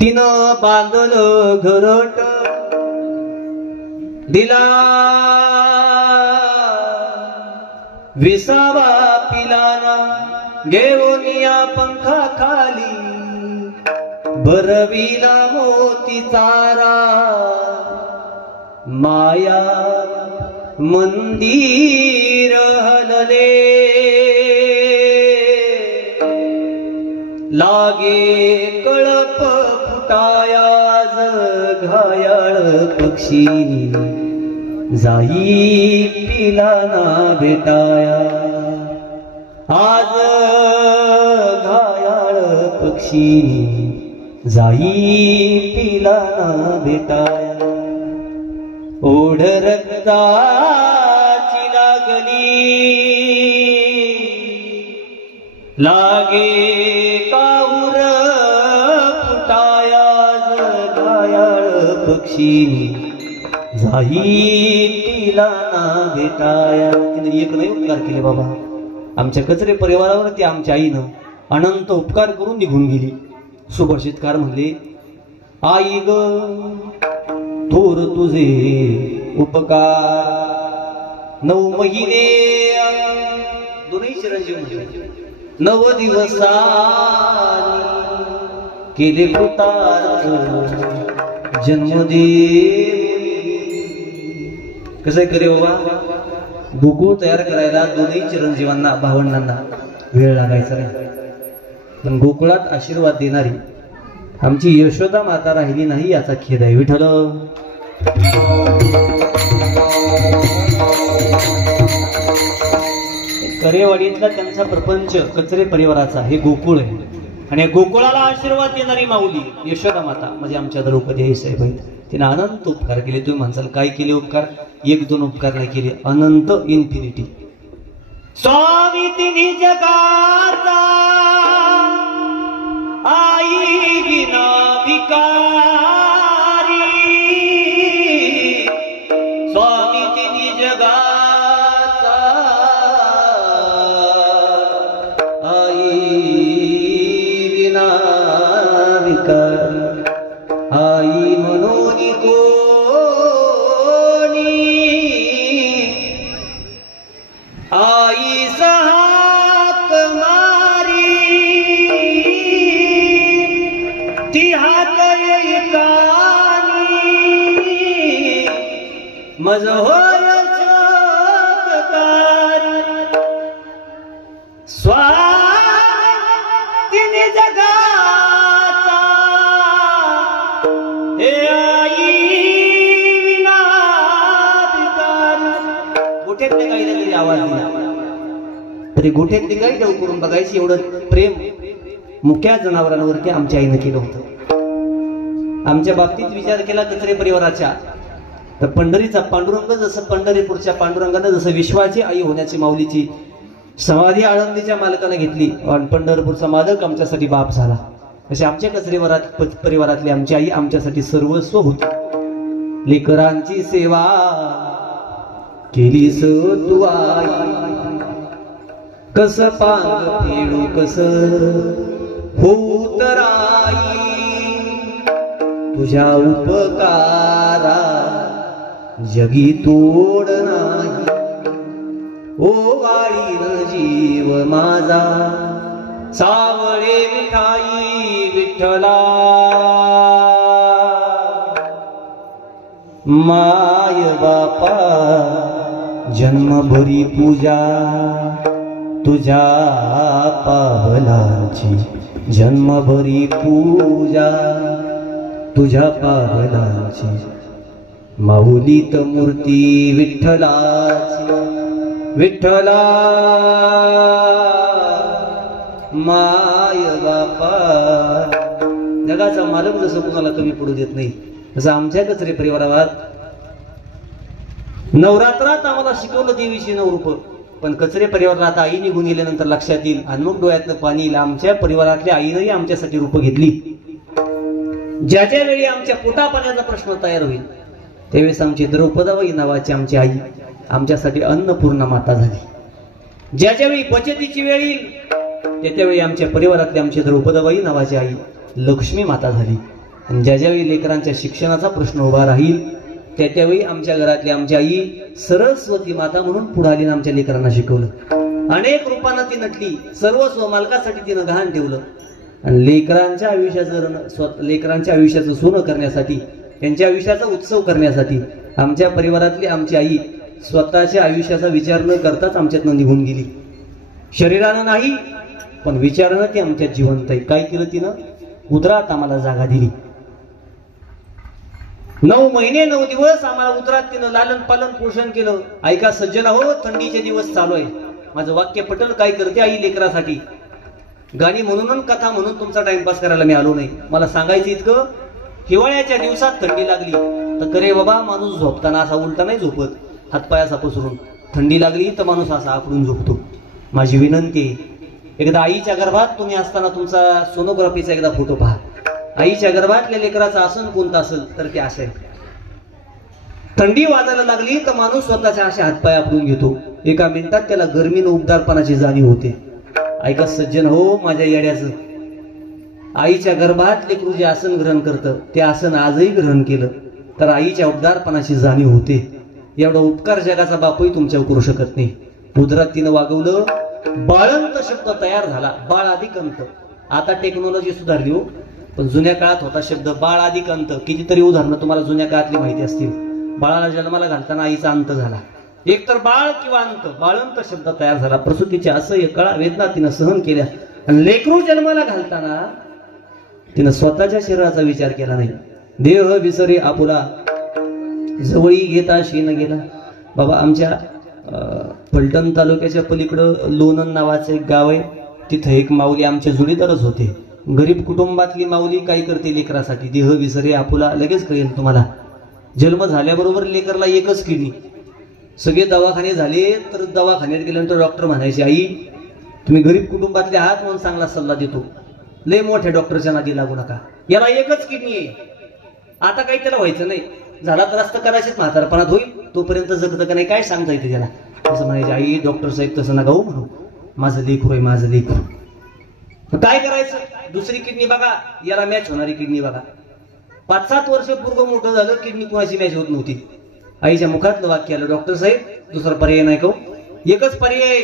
तिनं बांधलं घरट दिला विसावा पिलाना घेऊन या पंखा खाली भरविला मोती चारा माया मंदिर हलले लागे कळप फुटाया घायाळ पक्षीनी जाई पिलाना भेटाया आज घायाळ पक्षीनी जाई पिलाना भेटाया ओढ रक्ताची लागली लागे काऊर फुटाया घायाळ पक्षीनी जाई पिलाना भेटाया. तिने एक नाही उपकार केले बाबा आमच्या कचरे परिवारावरती आमच्या आईनं अनंत उपकार करून निघून गेली. सुभाषितकार म्हणले आई ग थोर तुझे उपकार 9 महिने दोन्ही चिरंजीव म्हणजे 9 दिवसांनी केले कृतार्थ जन्मदे. कसं करे बाबा गोकुळ तयार करायला दोन्ही चिरंजीवांना भावंडांना वेळ लागायचा नाही पण गोकुळात आशीर्वाद देणारी आमची यशोदा माता राहिली नाही याचा खेद आहे. विठ्ठल करेवाडीतला त्यांचा प्रपंच कचरे परिवाराचा हे गोकुळ आहे आणि गोकुळाला आशीर्वाद देणारी माऊली यशोदा माता म्हणजे आमच्या द्रौपदी हे साहेब आहेत. तिने अनंत उपकार केले. तुम्ही म्हणसाल काय केले उपकार? 1-2 उपकार नाही केले अनंत इन्फिनिटी. स्वामी तिन्ही जगाचा आई विना भिकारी स्वामी तिन्ही जगाचा आई विना भिकारी आई म्हणून कोणी आई सहाक मारी ती हात एकानी मज होय चोखकारी स्वामी जगाचा हे आई विना भिकारी. गोठ्यातल्या गाईला जरी आवाज दिला तरी गोठ्यातली गाई डव करून बघायची एवढं प्रेम मुक्या जनावरांवरती आमच्या आईनं केलं होतं. आमच्या बाबतीत विचार केला कचरे परिवाराच्या तर पंढरीचा पांडुरंग जसं पंढरीपूरच्या पांडुरंगानं जसं विश्वाची आई होण्याची माऊलीची समाधी आळंदीच्या मालकानं घेतली आणि पंढरपूरचा मालक आमच्यासाठी बाप झाला असे आमच्या कचरे परिवारातली आमची आई आमच्यासाठी सर्वस्व होती. लेकरांची सेवा केलीस तू आई कस पांग फेडू कस होत राई तुझ्या उपकारा जगी तोड नाही ओ वाळीन जीव माझा सावळे विठाई विठ्ठला माय बापा जन्मभरी पूजा तुझ्या पावलाची जन्मभरी पूजा तुझ्या पावलाची माऊलीत मूर्ती विठ्ठलाची विठ्ठला माय बापा. जगाचा मालक जसं कुणाला कमी पडू देत नाही तसं आमच्या कचरे परिवारात नवरात्रात आम्हाला शिकवलं देवीची 9 रूप पण कचरे परिवारात आई निघून गेल्यानंतर लक्षात येईल आणि मग डोळ्यातनं पाणी येईल. आमच्या परिवारातल्या आईनंही आमच्यासाठी रूप घेतली. ज्या ज्या वेळी आमच्या पोटापाण्याचा प्रश्न तयार होईल त्यावेळेस आमची द्रौपदाबाई नावाची आमची आई आमच्यासाठी अन्नपूर्णा माता झाली. ज्या ज्यावेळी बचतीची वेळ येईल त्यावेळी आमच्या परिवारातली आमची द्रौपदाबाई नावाची आई लक्ष्मी माता झाली. आणि ज्या ज्यावेळी लेकरांच्या शिक्षणाचा प्रश्न उभा राहील त्यावेळी आमच्या घरातली आमची आई सरस्वती माता म्हणून पुढे आली आणि आमच्या लेकरांना शिकवलं. अनेक रूपानं ती नटली, सर्वस्व मालकासाठी तिनं गहाण ठेवलं आणि लेकरांच्या आयुष्याचं सोनं करण्यासाठी, त्यांच्या आयुष्याचा उत्सव करण्यासाठी आमच्या परिवारातली आमची आई स्वतःच्या आयुष्याचा विचार न करताच आमच्यातनं निघून गेली. शरीरानं नाही पण विचारानं ती आमच्यात जिवंत आहे. काय केलं तिनं? उदरात आम्हाला जागा दिली. 9 महिने 9 दिवस आम्हाला उदरात तिनं लालन पालन पोषण केलं. ऐका सज्जन हो, थंडीचे दिवस चालू आहे. माझं वाक्य पटल काय करते आई लेकरासाठी. गाणी म्हणून कथा म्हणून तुमचा टाइमपास करायला मी आलो नाही. मला सांगायचं इतकं, हिवाळ्याच्या दिवसात थंडी लागली तर करे बाबा माणूस झोपताना असा उलटा नाही झोपत, हातपाय असा पसरून. थंडी लागली तर माणूस असा आकडून झोपतो. माझी विनंती, एकदा आईच्या गर्भात तुम्ही असताना तुमचा सोनोग्राफीचा एकदा फोटो पहा. आईच्या गर्भातल्या लेकराचं आसन कोणतं असेल तर ते असं आहे. थंडी वाजायला लागली तर माणूस स्वतःच्या अशा हातपाय आपडून घेतो. एका मिनिटात त्याला गर्मीनं उबदारपणाची जाणीव होते. ऐका सज्जन हो, माझ्या येड्याचं, आईच्या गर्भात लेकरू जे आसन ग्रहण करतं ते आसन आजही ग्रहण केलं तर आईच्या उबदारपणाची जाणीव होते. एवढा उपकार जगाचा बापही तुमच्यावर करू शकत नाही. उदरात तिनं वागवलं, बाळंत शब्द तयार झाला. बाळ अधिक अंत. आता टेक्नॉलॉजी सुधारली हो, पण जुन्या काळात होता शब्द बाळ अधिक अंत. कितीतरी उदाहरणं तुम्हाला जुन्या काळातली माहिती असतील. बाळाला जन्माला घालताना आईचा अंत झाला. एकतर बाळ किंवा अंत, बाळंत शब्द तयार झाला. प्रसूतीच्या असह्य कळा वेदना तिनं सहन केल्या आणि लेकरू जन्माला घालताना तिनं स्वतःच्या शरीराचा विचार केला नाही. देह विसरे आपुला, जवळी घेता शीन गेला. बाबा आमच्या फलटण तालुक्याच्या पलीकडं लोणन नावाचं एक गाव आहे. तिथं एक माऊली आमचे जोडीदारच होते. गरीब कुटुंबातली माऊली काय करते लेकरासाठी? देह विसरे आपुला. लगेच कळेल तुम्हाला. जन्म झाल्याबरोबर लेकरला एकच किडनी. सगळे दवाखाने झाले तर दवाखान्यात गेल्यानंतर डॉक्टर म्हणायचे, आई तुम्ही गरीब कुटुंबातले आहात म्हणून चांगला सल्ला देतो, लय मोठ्या डॉक्टरच्या नादी लागू नका, याला एकच किडनी आहे. आता काही त्याला व्हायचं नाही, झाला तर असतं करायचेच, म्हातारपणात होईल, तोपर्यंत जगतं का नाही काय सांगता येते त्याला. असं म्हणायचे, आई डॉक्टर साहेब तसं नका हो म्हणू, माझं लेकरू आहे, माझं लेकरू. काय करायचं? दुसरी किडनी बघा, याला मॅच होणारी किडनी बघा. 5-7 वर्ष पूर्व मोठं झालं, किडनी कोणाची मॅच होत नव्हती. आईच्या मुखातलं वाक्य आलं, डॉक्टर साहेब दुसरा पर्याय नाही का? एकच पर्याय,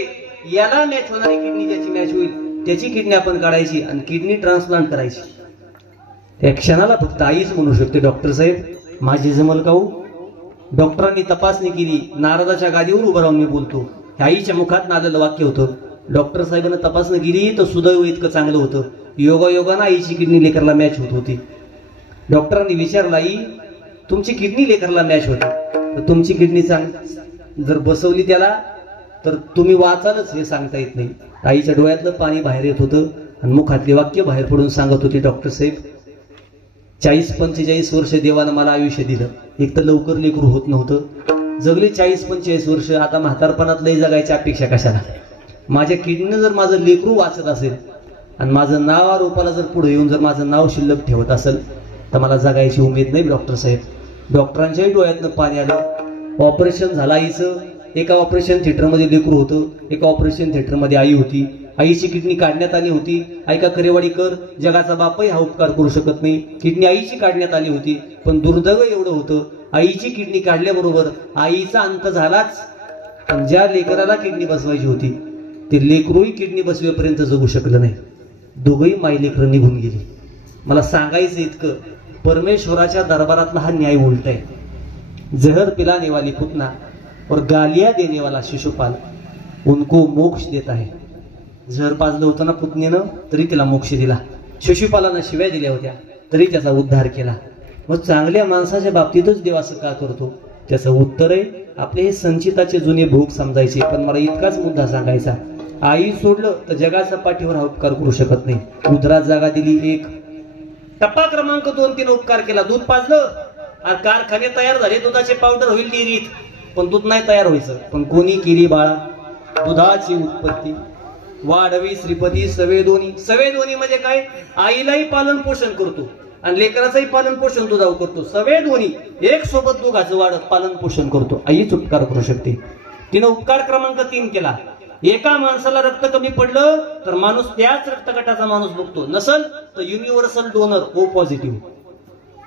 याला मॅच होणारी किडनी ज्याची मॅच होईल त्याची किडनी आपण काढायची आणि किडनी ट्रान्सप्लांट करायची. त्या क्षणाला फक्त आईच म्हणू शकते, डॉक्टर साहेब माझी जमल का हो? डॉक्टरांनी तपासणी केली, नारदाच्या गादीवर उभं राहून मी बोलतो. आईच्या मुखात आलेलं वाक्य होतं. डॉक्टर साहेबांना तपासणी केली तर सुदैव इतकं चांगलं होतं, योगायोगानं आईची किडनी लेकरला मॅच होत होती. डॉक्टरांनी विचारलं, आई तुमची किडनी लेकरला मॅच होते, तर तुमची किडनी जर बसवली त्याला तर तुम्ही वाचालच हे सांगता येत नाही. आईच्या डोळ्यातलं पाणी बाहेर येत होतं आणि मुखातले वाक्य बाहेर पडून सांगत होते, डॉक्टर साहेब 40-45 वर्ष देवानं मला आयुष्य दिलं, एक तर लवकर लेकरू होत नव्हतं, जगले 40-45 वर्ष, आता म्हातारपणात लय जगायची अपेक्षा कशाला? माझ्या किडनीनं जर माझं लेकरू वाचत असेल आणि माझं नाव आरोपाला जर पुढे येऊन जर माझं नाव शिल्लक ठेवत असेल तर मला जगायची उमेद नाही डॉक्टर साहेब. डॉक्टरांच्याही डोळ्यातनं पाणी आलं. ऑपरेशन झालं आईचं. एका ऑपरेशन थिएटरमध्ये लेकरू होतं, एका ऑपरेशन थिएटरमध्ये आई होती. आईची किडनी काढण्यात आली होती. ऐका करेवाडीकर, जगाचा बापही हा उपकार करू शकत नाही. किडनी आईची काढण्यात आली होती, पण दुर्दैव एवढं होतं, आईची किडनी काढल्याबरोबर आईचा अंत झालाच, पण ज्या लेकराला किडनी बसवायची होती ते लेकरूही किडनी बसवेपर्यंत जगू शकलं नाही. दोघही माई लेकरं निघून गेली. मला सांगायचं इतकं, परमेश्वराच्या दरबारातला हा न्याय उलट आहे. जहर पिलाने वाली पुतना और गालियां देने वाला शिशुपाल उनको मोक्ष देता है. जहर पाजलं होतं ना पुतणीनं तरी तिला मोक्ष दिला, शिशुपालानं शिव्या दिल्या होत्या तरी त्याचा उद्धार केला. मग चांगल्या माणसाच्या बाबतीतच देव असं का करतो? त्याचं उत्तर आहे, आपले हे संचिताचे जुने भोग समजायचे. पण मला इतकाच मुद्दा सांगायचा, आई सोडलं तर जगाचा पाठीवर हा उपकार करू शकत नाही. उदरात जागा दिली, एक टप्पा क्रमांक 2-3 उपकार केला. दूध पाजलं, कारखाने तयार झाले, दुधाचे पावडर होईल डेअरीत, पण दूध नाही तयार व्हायचं. पण कोणी केली बाळा दुधाची उत्पत्ती? वाढवी श्रीपती सवेदोनी. सवेदोनी म्हणजे काय? आईलाही पालन पोषण करतो आणि लेकराचंही पालन पोषण दुधावर करतो. सवेदोनी एक सोबत दोघांचं वाढत पालन पोषण करतो. आईच उपकार करू शकते. तिनं उपकार क्रमांक 3 केला. एका माणसाला रक्त कमी पडलं तर माणूस त्याच रक्तगटाचा माणूस बघतो, नसल तर युनिव्हर्सल डोनर ओ पॉझिटिव्ह.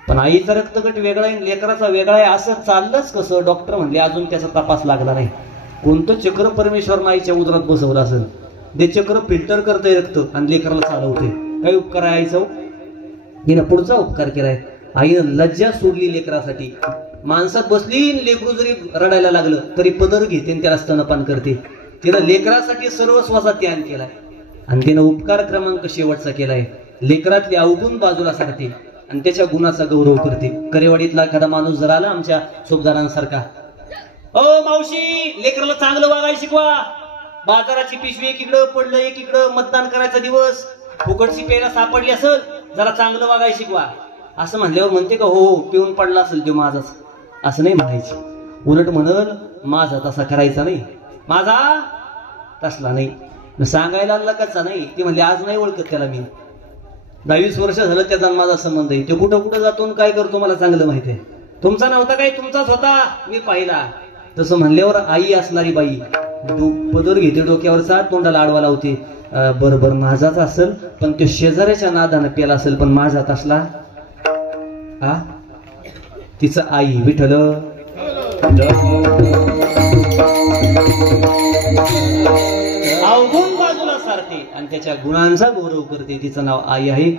पण आईचा रक्तगट वेगळा आहे, लेकराचा वेगळा आहे, असं चाललंच कसं? डॉक्टर म्हणले अजून त्याचा तपास लागला नाही. कोणतं चक्र परमेश्वर आईच्या उदरात बसवलं असेल, ते चक्र फिल्टर करतंय रक्त आणि लेकराला चालवते. काही उपकार आहे आईचा? हिनं पुढचा उपकार केलाय. आईनं लज्जा सोडली लेकरासाठी. माणसात बसली, लेकरू जरी रडायला लागलं तरी पदर घेते आणि त्याला स्तनपान करते. तिनं लेकरासाठी सर्वस्वाचा त्याग केलाय आणि तिनं उपकार क्रमांक शेवटचा केलाय. लेकरातली अवगुण बाजूला सारते आणि त्याच्या गुणाचा गौरव करते. करेवाडीतला एखादा माणूस जर आला आमच्या सोबदारांसारखा, ओ मावशी, लेकराला चांगलं वागायला शिकवा. बाजाराची पिशवी एकीकडं पडलं, एकीकडं मतदान करायचा दिवस, फुकटची प्यायला सापडली असेल, जरा चांगलं वागायला शिकवा. असं म्हणल्यावर म्हणते का हो पिऊन पडला असेल तो माझाच? असं नाही म्हणायची. उलट म्हणल माझा तसा करायचा नाही, माझा तसला नाही. सांगायला कसा नाही. ती म्हणली आज नाही ओळखत त्याला मी, 22 वर्ष झालं त्याचा माझा संबंध आहे. ते कुठं कुठं जातो काय करतो मला चांगलं माहिती आहे. तुमचा नव्हता काय, तुमचाच होता, मी पाहिला. तसं म्हणल्यावर आई असणारी बाई पदर घेते डोक्यावरचा, तोंडाला आडवा लावते. बरोबर माझाच असेल, पण तो शेजाऱ्याच्या नादानं पेला असेल, पण माझाच असला. हा तिचं आई विठ्ठल अवगुण बाजूला सारते आणि त्याच्या गुणांचा गौरव करते. तिचं नाव आई आहे.